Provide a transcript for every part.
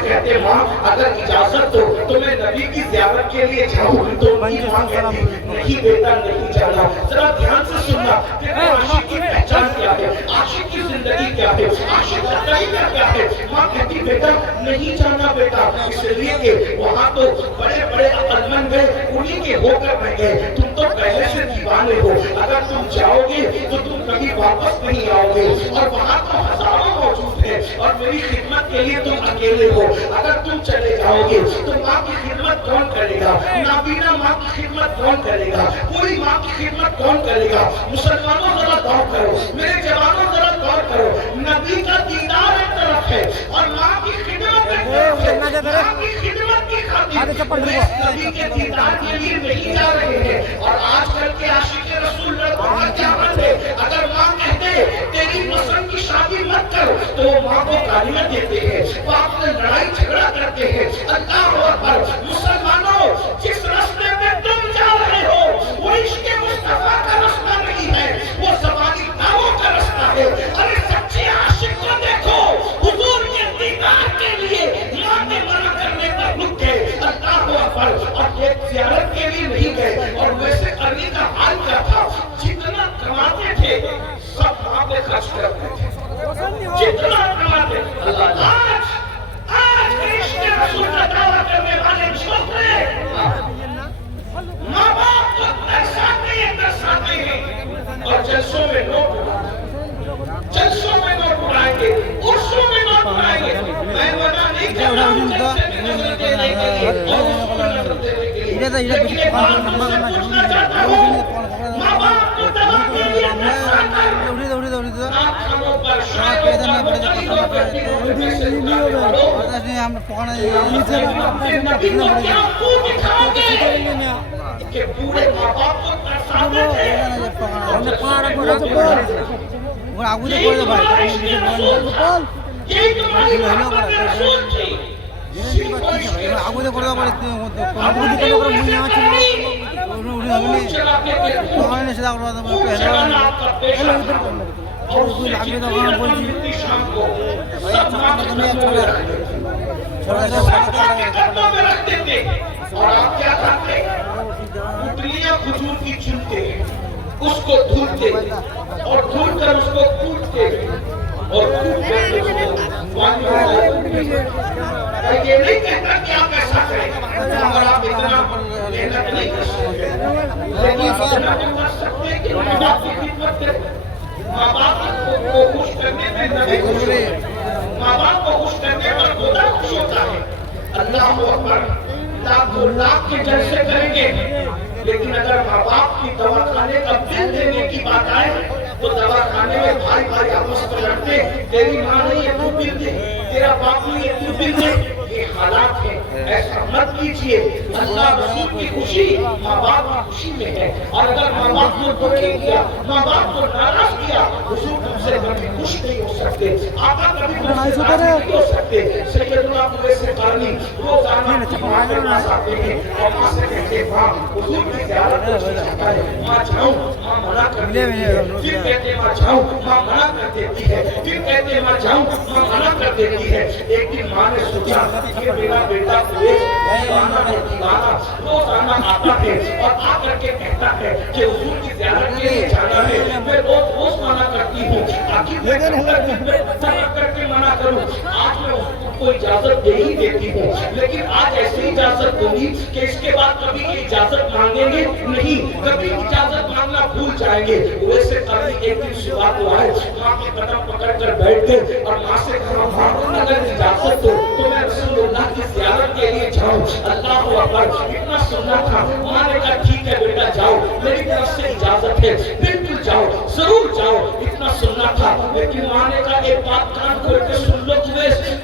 کہتے ماں اگر اجازت دو تو میں نبی کی زیارت کے لیے جاؤں تو ان کی ماں کہتی نہیں بیٹا نہیں جانا. ذرا دھیان سے سننا کہ عاشق کی پہچان کیا ہے, عاشق کی زندگی کیا ہے, عاشق کا طریقہ کیا ہے. ماں کہتی بیٹا نہیں جانا بیٹا, اس لیے کہ وہاں تو بڑے بڑے عقلمند گئے, انہی کے ہو کر رہ گئے, تم تو پہلے سے دیوانے ہو, اگر تم جاؤ گے تو تم کبھی واپس نہیں آؤ گے, اور وہاں تو ہزاروں موجود ہیں اور میری خدمت کے لیے تم اکیلے ہو. اگر تم چلے جاؤ گے تو ماں کی خدمت کون کرے گا, نابینا ماں کی خدمت کون کرے گا, پوری ماں کی خدمت کون کرے گا. مسلمانوں ذرا غور کرو, میرے جوانوں ذرا غور کرو, نبی کا دیدار ایک طرف ہے اور ماں کی خدمت ایک طرف ہے. ماں کی خدمت کی خاطر نبی کے دیدار کے لیے نہیں جا رہے ہیں. اور آج کل کے عاشق رسول اللہ کیا حال ہے, اگر ماں کہتے تیری پسند کی شادی مت کر تو وہ ماں کو گالیاں دیتے ہیں, باپ سے لڑائی جھگڑا کرتے ہیں. اللہ اکبر. مسلمانوں جس راستے میں تم جا رہے ہو وہ عشق مصطفیٰ کا راستہ نہیں ہے, وہ زبانی دعووں کا راستہ ہے. ارے سچے عاشق کو دیکھو, حضور کے دیدار کے لیے ماں کے منع کرنے پر رک گئے. اللہ اکبر. اور ایک زیارت کے لیے نہیں گئے. اور ویسے کرنے کا حال کیا تھا, جتنا کماتے تھے سب ماں پہ خرچ کرتے تھے, جتنا کماتے. آج عشق رسول کا دعویٰ کرنے والے چھوٹے ماں باپ کو درساتے ہیں اور جلسوں میں نوٹ اڑائیں گے, عرصوں میں نوٹ اڑائیں گے. میں منع نہیں کر رہا ہوں جلسے میں نظر دینے کے لیے اور عرصوں میں نظر دینے کے لیے, لیکن ایک بات تم سے پوچھنا چاہتا ہوں, ماں باپ کو دعویٰ کے لیے درسا کر ناکھنوں پر شاید نبی کو کیا خوب دکھاؤ گے کہ پورے ماں باپ کو ترساتے تھے. یہی تمہاری محبت رسول تھی. اور آپ کیا کرتے, پتلیاں کھجور کی چنتے, اس کو دھلتے اور دھل کر اس کو کوٹتے اور یہ نہیں کہتا کہ آپ ایسا کریں, اگر آپ اتنا محنت نہیں کر سکتے لیکن اتنا کر سکتے کہ ماں باپ کی خدمت کریں. ماں باپ کو خوش کرنے میں نبی خوش ہوتا ہے, ماں باپ کو خوش کرنے میں خدا خوش ہوتا ہے. اللہ اکبر. لاکھ کے جلسے کریں گے لیکن اگر ماں باپ کی دوا کھانے کا بل دینے کی بات آئے تو دوا کھانے میں بھائی بھائی آپس میں لڑتے, تیری ماں نہیں ہے تو بل دے, تیرا باپ نہیں ہے تو بل دے. یہ حالات ہیں, ایسا مت کیجیے. اللہ رسول کی خوشی ماں باپ کی خوشی میں ہے, اور اگر ماں باپ کو دھوکے دیا, ماں باپ کو ناراض کیا, حضور تم سے کبھی خوش نہیں ہو سکتے, آقا کبھی تم سے راضی نہیں ہو سکتے. سیدنا اویس قرنی روزانہ ماں کے پاس آتے ہیں اور ماں سے کہتے ہیں ماں حضور کی زیارت کو جی چاہتا ہے, ماں جاؤں, ماں منع کر دیتی ہے, پھر کہتے ماں جاؤں, ماں منع کر دیتی ہے, پھر کہتے ماں جاؤں, ماں منع کر دیتی ہے. ایک دن ماں نے سوچا کہ میرا بیٹا اویس دیوانہ ہے, دیوانہ روزانہ آتا ہے اور آ کر کے کہتا ہے کہ حضور کی زیارت کے لیے جانا ہے, میں روز منع کرتی ہوں, آخر میں کر کے منع کروں. آج میں اس کو اجازت دے ہی دیتی ہوں, لیکن آج ایسی اجازت دوں گی کہ اس کے بعد کبھی اجازت مانگیں گے نہیں, کبھی اجازت مانگنا بھول جائیں گے. ویسے قرنی ایک دن صبح کو آئے, ماں کے قدم پکڑ کر بیٹھ گئے اور ماں سے کہا ماں اگر اجازت دو تو میں رسول اللہ کی زیارت کے لیے جاؤں. اللہ اکبر. اتنا سننا تھا, ماں نے کہا ٹھیک ہے بیٹا جاؤ, میری طرف سے اجازت ہے, بالکل جاؤ, ضرور جاؤ. اتنا سننا تھا, لیکن ماں نے کہا ایک بات کان کھول کے سن لو,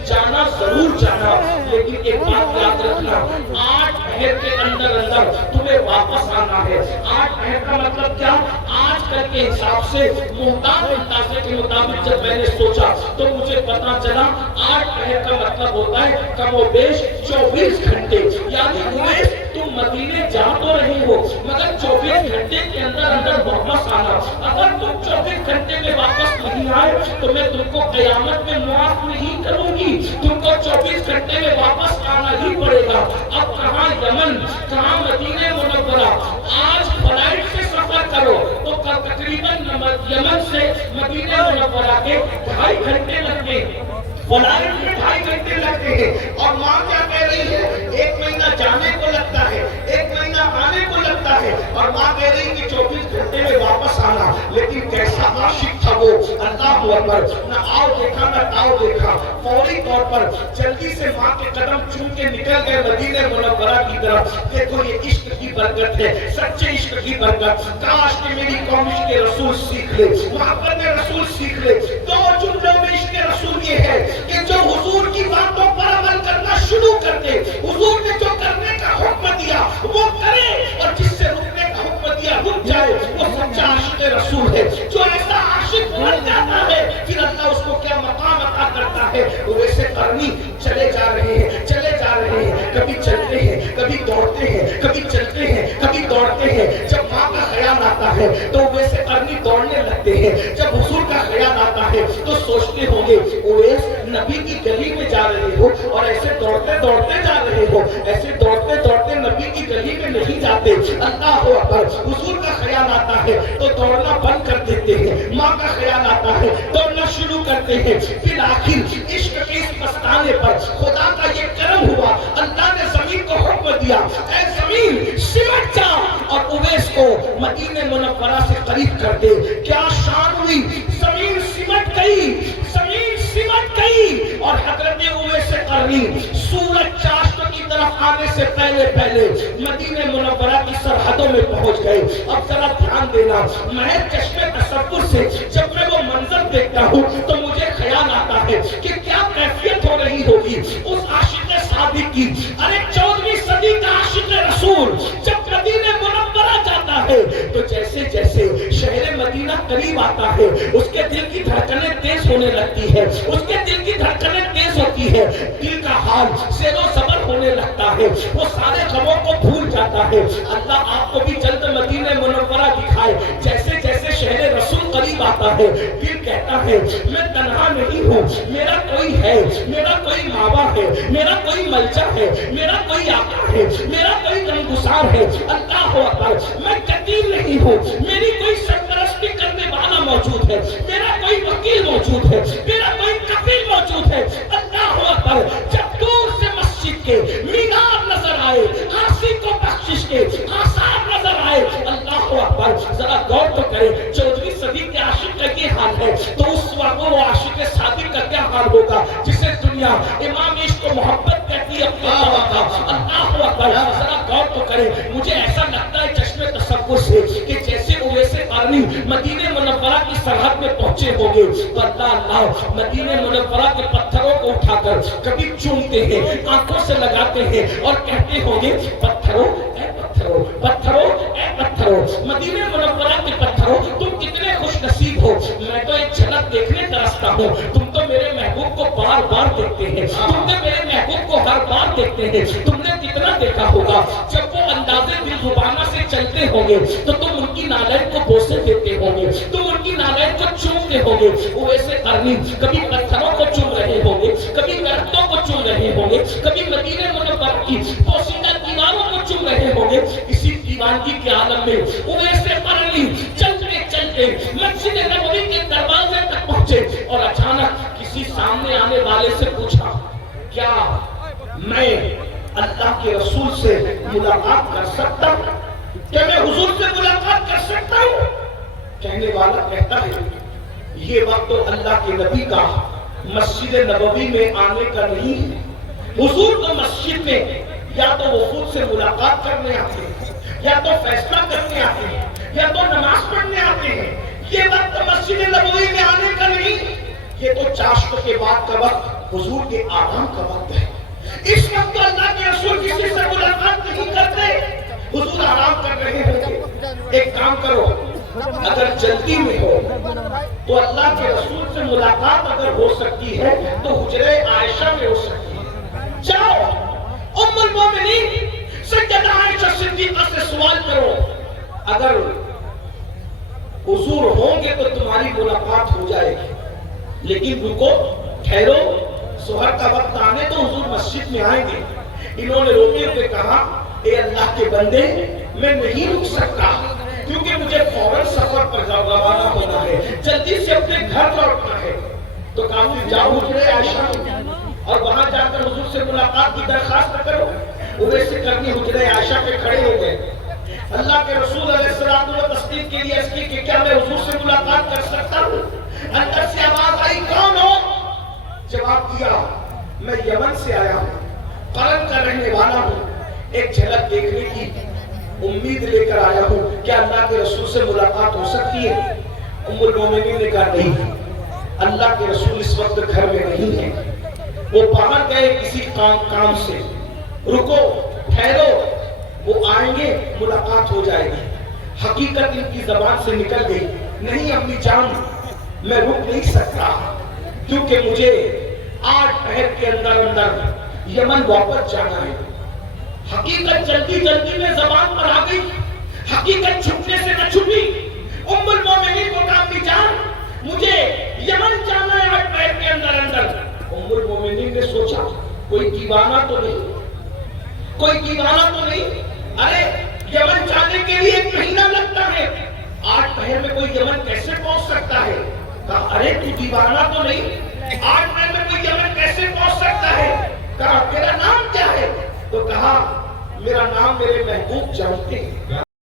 جانا ضرور جانا, لیکن ایک بات یاد رکھنا, 8 پہر کے اندر تمہیں واپس آنا ہے. 8 پہر کا مطلب کیا, آج کل کے حساب سے محتاط اندازے کے مطابق جب میں نے سوچا تو مجھے پتا چلا 8 پہر کا مطلب ہوتا ہے کم و بیش 24 گھنٹے. یعنی اویس تم مدینے جا تو رہے ہو مگر 24 گھنٹے کے اندر واپس آنا. اگر تم 24 گھنٹے میں واپس نہیں آئے تو میں تم کو قیامت میں معاف نہیں کروں گی, تم کو 24 گھنٹے یمن، کہاں مدینہ منورہ. آج فلائٹ سے سفر کرو تو تقریباً یمن سے مدینہ منورہ کے 2.5 گھنٹے لگتے ہیں. فلائٹ میں 2.5 گھنٹے لگتے ہیں. اور ماں کیا کہہ رہی ہے؟ 1 مہینہ جانے کو لگتا ہے، 1 مہینہ آنے کو لگتا ہے. اور ماں کہہ رہی کہ 24 گھنٹے میں واپس آنا. لیکن کیسا عاشق تھا وہ، اللہ اکبر. نہ آؤ دیکھا نہ آؤ دیکھا، فوری طور پر جلدی سے ماں کے قدم چوم کے نکل گئے مدینہ منورہ کی طرف. دیکھو یہ عشق کی برکت ہے، سچے عشق کی برکت. کاش کہ میری قوم عشق رسول سیکھ لے، محبت رسول سیکھ لے. 2 جملوں میں عشق رسول یہ ہے کہ جو حضور کی باتوں پر عمل کرنا شروع کر دے، حضور نے جو کرنے کا حکم دیا وہ کرے، اور جس سے رکنے کا حکم دیا رک جائے، وہ سچا عاشق رسول ہے. جو ایسا عاشق بن جاتا ہے پھر اللہ اس کو کیا مقام عطا کرتا ہے. وہ ویسے قرنی چلے جا رہے ہیں، چلے جا رہے ہیں، کبھی چلتے ہیں کبھی دوڑتے ہیں، کبھی چلتے ہیں کبھی دوڑتے ہیں. جب ماں کا خیال آتا ہے تو ویسے قرنی دوڑنے لگتے ہیں. جب حضور کا خیال آتا ہے تو سوچتے ہوں گے اویس نبی کی گلی میں جا رہے ہو اور ایسے دوڑتے دوڑتے جا رہے ہو، ایسے دوڑتے دوڑتے نبی کی گلی میں نہیں جاتے. اللہ اکبر. حضور کا خیال آتا ہے تو دوڑنا بند کر دیتے ہیں، ماں کا خیال آتا ہے دوڑنا شروع کرتے ہیں. پھر آخر عشق کے اس پستانے پر خدا کا یہ کرم ہوا، اللہ نے زمین کو حکم دیا اے زمین سمٹ جا اور اویس کو مدینہ منورہ سے قریب کر دے. کیا شان ہوئی، زمین سمٹ گئی، زمین سمٹ گئی. اور حضرت اویس قرنی سورج چاشت کی طرف آنے سے پہلے مدینہ منورہ کی سرحدوں میں پہنچ گئے. اب ذرا دھیان دینا، میں چشمے تصور سے جب میں وہ منظر دیکھتا ہوں تو مجھے خیال آتا ہے کہ کیا کیفیت ہو رہی ہوگی اس عاشق صادق کی. ارے 14ویں صدی کا عاشق رسول جب مدینہ منورہ جاتا ہے تو جیسے جیسے شہر مدینہ قریب آتا ہے اس کے دل کی دھڑکنیں تیز ہونے لگتی ہے، اس کے دل کی دھڑکنیں تیز ہوتی ہے، دل کا حال زیر و زبر ہونے لگتا ہے، وہ سارے غموں کو بھول جاتا ہے. اللہ آپ کو بھی جلد مدینہ منورہ دکھائے. جیسے جیسے شہر رسول قریب آتا ہے دل کہتا ہے میں تنہا نہیں ہوں، میرا کوئی ہے، میرا کوئی ماوا ہے، میرا کوئی ملجا ہے، میرا کوئی آقا ہے، میرا کوئی غمگسار ہے. اللہ اکبر. میں قتیل نہیں ہوں، میری کوئی سرپرستی کرنے والا موجود ہے، میرا کوئی وکیل موجود ہے، میرا کوئی کفیل موجود ہے. اللہ اکبر. جب دور سے مسجد کے مینار نظر آئے، عاصی کو بخشش کے آثار نظر آئے، اللہ اکبر. ذرا غور تو کریں 14ویں صدی کے عاشق کا یہ حال ہے تو اس وقت وہ عاشق صادق کا کیا حال ہوگا جسے دنیا امام عشق و محبت کہتی ہے اپنے بابا کا. اللہ اکبر. ذرا غور تو کریں. مجھے ایسا لگتا ہے چشمے تصور سے کہ جیسے اویس قرنی مدینہ منورہ کی سرحد میں پہنچے ہوں گے تو اللہ مدینہ منورہ کے پتھروں کو اٹھا کر کبھی چومتے ہیں، آنکھوں سے لگاتے ہیں اور کہتے ہوں گے پتھروں اے پتھروں، پتھروں اے پتھروں، مدینہ منورہ کے پتھروں تم کتنے خوش نصیب ہو. میں تو ایک جھلک دیکھنے ترستا ہوں، تم تو میرے محبوب کو بار بار دیکھتے ہیں، تم نے میرے محبوب کو ہر بار دیکھتے ہیں. تم نے کتنا دیکھا ہوگا جب وہ اندازے دلربانہ سے چلتے ہوں گے تو تم ان کی نالین کو بوسے دیتے ہوں گے، تم ان کی نالین کو چومتے ہوں گے. اویس قرنی کبھی پتھروں کو چوم رہے ہوں گے، کبھی درختوں کو چوم رہے ہوں گے، کبھی مدینہ منورہ کی پوشیدہ دیواروں کو چوم رہے ہوں گے. اسی دیوانگی کے عالم میں اویس قرنی چلتے چلتے مسجد نبوی کے دروازے تک پہنچے اور اچانک کسی سامنے آنے والے سے پوچھا کیا میں اللہ کے رسول سے ملاقات کر سکتا ہوں؟ کیا میں حضور سے ملاقات کر سکتا ہوں؟ کہنے والا کہتا ہے یہ وقت تو اللہ کے نبی کا مسجد نبوی میں آنے کا نہیں ہے. حضور تو مسجد میں یا تو وفود سے ملاقات کرنے آتے ہیں، یا تو فیصلہ کرنے آتے ہیں، یا تو نماز پڑھنے آتے ہیں. یہ وقت مسجد نبوی میں آنے کا نہیں، یہ تو چاشت کے بعد کا وقت حضور کے آرام کا وقت ہے. اس وقت تو اللہ کے رسول کسی سے ملاقات نہیں کرتے، حضور آرام کر رہے ہوتے. ایک کام کرو، اگر جلدی میں ہو تو اللہ کے رسول سے ملاقات اگر ہو سکتی ہے تو حجرہ عائشہ میں ہو سکتی ہے. جاؤ ام المومنین سیدہ عائشہ صدیقہ سے سوال کرو، اگر حضور ہوں گے تو تمہاری ملاقات ہو جائے گی. لیکن رکو، ٹھہرو، سحر کا وقت آنے تو حضور مسجد میں آئیں گے. انہوں نے روتے ہوئے کہا اے اللہ کے بندے میں نہیں رک سکتا کیونکہ مجھے فوراً سفر پر روانہ ہونا ہے، جلدی سے اپنے گھر لوٹنا ہے۔ تو کہا کہ جاؤ حجرہ عائشہ اور وہاں جا کر حضور سے ملاقات کی درخواست کرو۔ اویس کرنی حجرہ عائشہ پہ کھڑے ہو گئے۔ اللہ کے رسول علیہ السلام نے تصدیق کے لیے اس کی کہ کیا میں حضور سے ملاقات کر سکتا ہوں؟ اندر سے آواز آئی، کون ہو؟ جواب دیا، میں یمن سے آیا ہوں، قرن کا رہنے والا ہوں، ایک جھلک دیکھنے کی امید لے کر آیا ہوں، کیا اللہ کے رسول سے ملاقات ہو سکتی ہے؟ ام المومنین نے کہا نہیں، اللہ کے رسول اس وقت گھر میں نہیں ہے، وہ باہر گئے کسی کام سے، رکو ٹھہرو، وہ آئیں گے ملاقات ہو جائے گی۔ حقیقت ان کی زبان سے نکل گئی، نہیں امی جان میں رک نہیں سکتا کیونکہ مجھے 8 پہر کے اندر یمن واپس جانا ہے۔ حقیقت جلدی میں زبان پر آ گئی، حقیقت چھپنے سے نہ چھپی۔ ام المومنین کو کہا امی جان مجھے یمن جانا ہے 8 پہر کے اندر۔ ام المومنین نے سوچا کوئی دیوانہ تو نہیں، ارے یمن جانے کے لیے 1 مہینہ لگتا ہے، 8 پہر میں کوئی یمن کیسے پہنچ سکتا ہے؟ کہا ارے تو دیوانہ تو نہیں، 8 پہر میں کوئی یمن کیسے پہنچ سکتا ہے؟ کہا تیرا نام کیا ہے؟ تو کہا میرا نام میرے محبوب جانتے ہیں۔